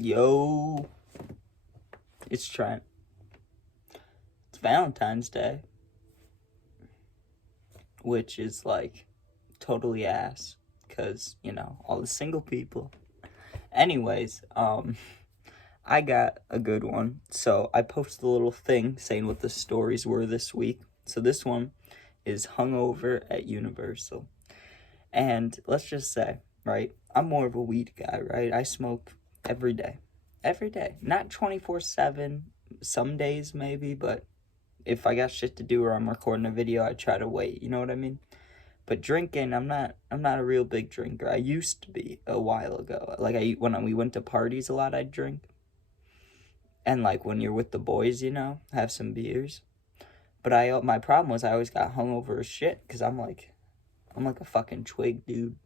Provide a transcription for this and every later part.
Yo, it's Trent. It's Valentine's Day, which is like totally ass because, all the single people. Anyways, I got a good one. So I posted a little thing saying what the stories were this week. So this one is Hungover at Universal. And let's just say, right, I'm more of a weed guy, right? I smoke every day. Every day. Not 24/7, some days maybe, but if I got shit to do or I'm recording a video, I try to wait, you know what I mean? But drinking, I'm not a real big drinker. I used to be a while ago. Like when we went to parties a lot, I'd drink. And like when you're with the boys, have some beers. But my problem was I always got hungover as shit because I'm like a fucking twig, dude.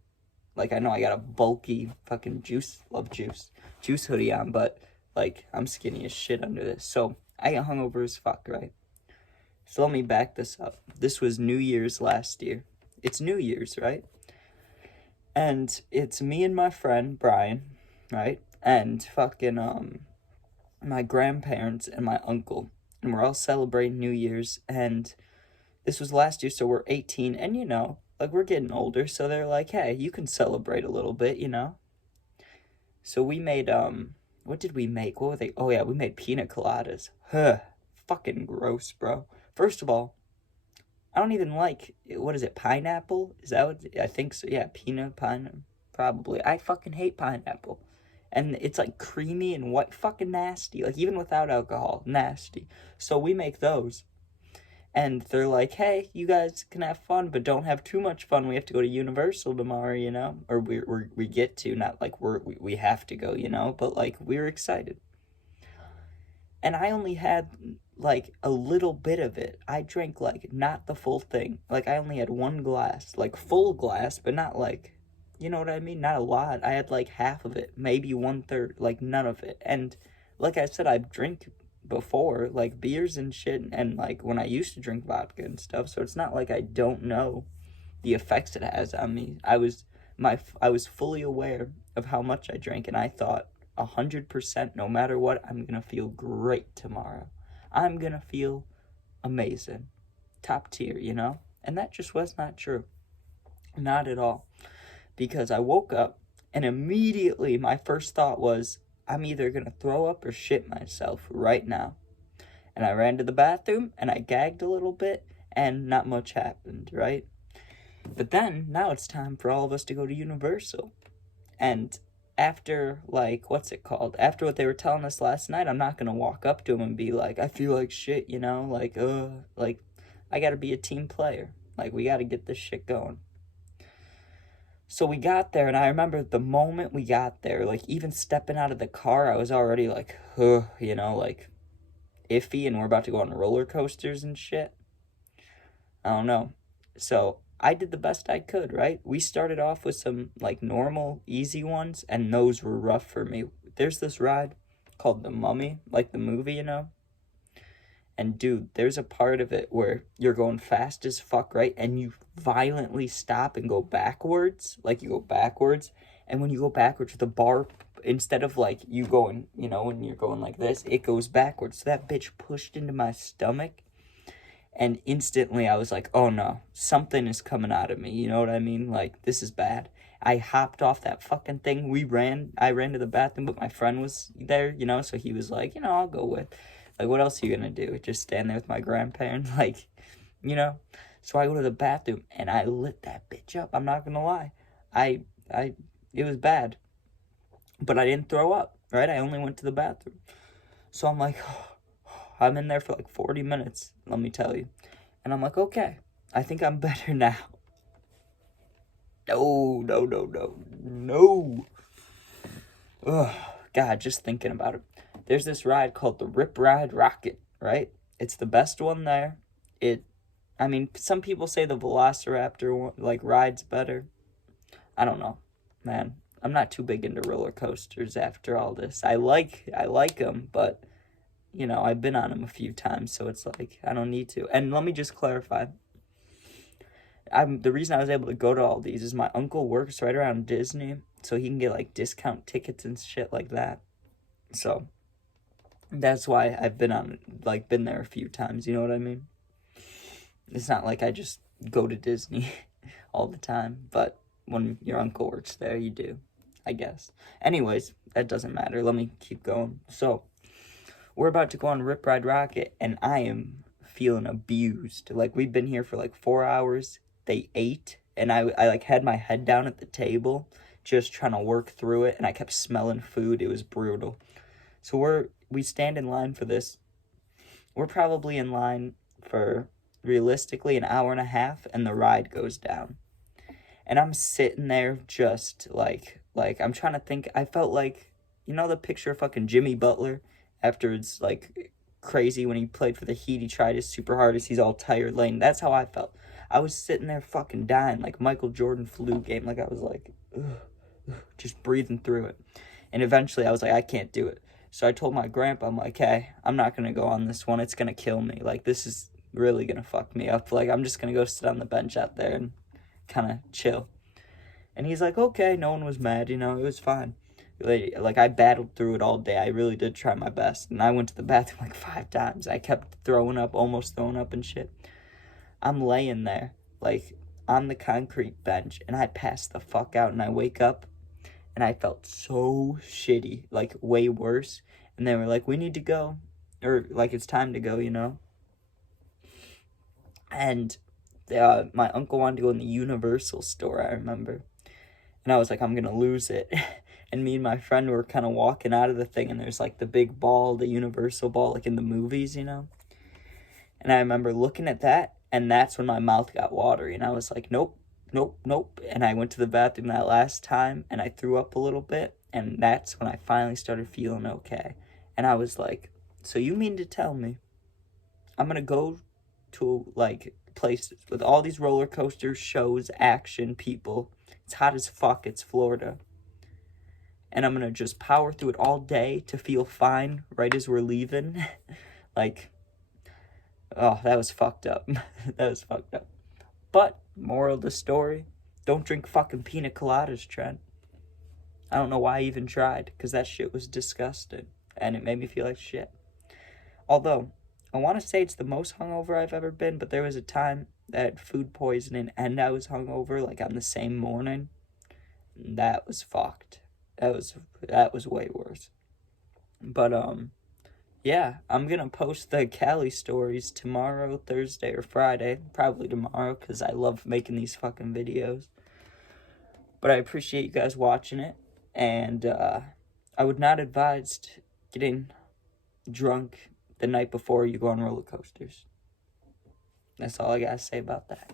Like I know I got a bulky fucking juice hoodie on, but like I'm skinny as shit under this. So I get hungover as fuck, right? So let me back this up. This was New Year's last year. It's New Year's, right? And it's me and my friend Brian, right? And fucking my grandparents and my uncle. And we're all celebrating New Year's, and this was last year, so we're 18, and like we're getting older, so they're like, hey, you can celebrate a little bit, So we made what did we make? What were they? Oh yeah, we made pina coladas. Huh. Fucking gross, bro. First of all, I don't even like, what is it, pineapple? Is that what, I think so, yeah, pineapple, probably. I fucking hate pineapple. And it's like creamy and white, fucking nasty. Like even without alcohol, nasty. So we make those. And they're like, hey, you guys can have fun, but don't have too much fun. We have to go to Universal tomorrow, Or we get to, not like we have to go, But like, we're excited. And I only had like a little bit of it. I drank like not the full thing. Like I only had one glass, like full glass, but not like, you know what I mean? Not a lot. I had like half of it, maybe 1/3, like none of it. And like I said, I've drank before, like beers and shit, and like when I used to drink vodka and stuff. So it's not like I don't know the effects it has on me. I was fully aware of how much I drank, and I thought 100%, no matter what, I'm gonna feel great tomorrow. I'm gonna feel amazing, top tier, And that just was not true, not at all. Because I woke up and immediately my first thought was, I'm either gonna throw up or shit myself right now. And I ran to the bathroom and I gagged a little bit and not much happened, right? But then now it's time for all of us to go to Universal. And after, like, what's it called? After what they were telling us last night, I'm not gonna walk up to them and be like, I feel like shit, Like, I gotta be a team player. Like, we gotta get this shit going. So we got there, and I remember the moment we got there, like, even stepping out of the car, I was already like, like, iffy, and we're about to go on roller coasters and shit. I don't know. So I did the best I could, right? We started off with some like normal, easy ones, and those were rough for me. There's this ride called The Mummy, like the movie, And dude, there's a part of it where you're going fast as fuck, right? And you violently stop and go backwards. Like you go backwards. And when you go backwards, the bar, instead of like you going, when you're going like this, it goes backwards. So that bitch pushed into my stomach. And instantly I was like, oh no, something is coming out of me. You know what I mean? Like, this is bad. I hopped off that fucking thing. I ran to the bathroom, but my friend was there, so he was like, I'll go with. Like, what else are you gonna do? Just stand there with my grandparents? Like, So I go to the bathroom and I lit that bitch up. I'm not gonna lie. It was bad. But I didn't throw up, right? I only went to the bathroom. So I'm like, I'm in there for like 40 minutes, let me tell you. And I'm like, okay, I think I'm better now. No. Ugh, God, just thinking about it. There's this ride called the Rip Ride Rocket, right? It's the best one there. Some people say the Velociraptor like ride's better. I don't know, man. I'm not too big into roller coasters after all this. I like them, but I've been on them a few times, so it's like, I don't need to. And let me just clarify. The reason I was able to go to all these is my uncle works right around Disney, so he can get, like, discount tickets and shit like that. So that's why I've been there a few times, you know what I mean? It's not like I just go to Disney all the time, but when your uncle works there, you do, I guess. Anyways, that doesn't matter. Let me keep going. So, we're about to go on Rip Ride Rocket, and I am feeling abused. Like, we've been here for like 4 hours. They ate, and I like had my head down at the table, just trying to work through it, and I kept smelling food. It was brutal. So we stand in line for this. We're probably in line for realistically an hour and a half, and the ride goes down. And I'm sitting there just like I'm trying to think. I felt like, you know, the picture of fucking Jimmy Butler after it's like crazy when he played for the Heat. He tried his super hardest. He's all tired laying. That's how I felt. I was sitting there fucking dying like Michael Jordan flu game. Like I was like, ugh, just breathing through it. And eventually I was like, I can't do it. So I told my grandpa, I'm like, hey, I'm not going to go on this one. It's going to kill me. Like, this is really going to fuck me up. Like, I'm just going to go sit on the bench out there and kind of chill. And he's like, okay, no one was mad, you know, it was fine. Like, I battled through it all day. I really did try my best. And I went to the bathroom like 5 times. I kept throwing up, almost throwing up and shit. I'm laying there, like, on the concrete bench, and I pass the fuck out, and I wake up, and I felt so shitty, like, way worse. And they were like, we need to go. Or, like, it's time to go, you know? And my uncle wanted to go in the Universal store, I remember. And I was like, I'm going to lose it. And me and my friend were kind of walking out of the thing, and there's, like, the big ball, the Universal ball, like in the movies, you know? And I remember looking at that, and that's when my mouth got watery. And I was like, nope, nope, nope. And I went to the bathroom that last time, and I threw up a little bit. And that's when I finally started feeling okay. And I was like, so you mean to tell me I'm going to go to, like, places with all these roller coasters, shows, action, people. It's hot as fuck. It's Florida. And I'm going to just power through it all day to feel fine right as we're leaving. Like, oh, that was fucked up. That was fucked up. But, moral of the story, don't drink fucking pina coladas, Trent. I don't know why I even tried, because that shit was disgusting. And it made me feel like shit. Although, I want to say it's the most hungover I've ever been, but there was a time that I had food poisoning and I was hungover, like, on the same morning. That was fucked. That was way worse. But, yeah, I'm gonna post the Cali stories tomorrow, Thursday, or Friday. Probably tomorrow, because I love making these fucking videos. But I appreciate you guys watching it. And, I would not advise getting drunk the night before you go on roller coasters. That's all I gotta say about that.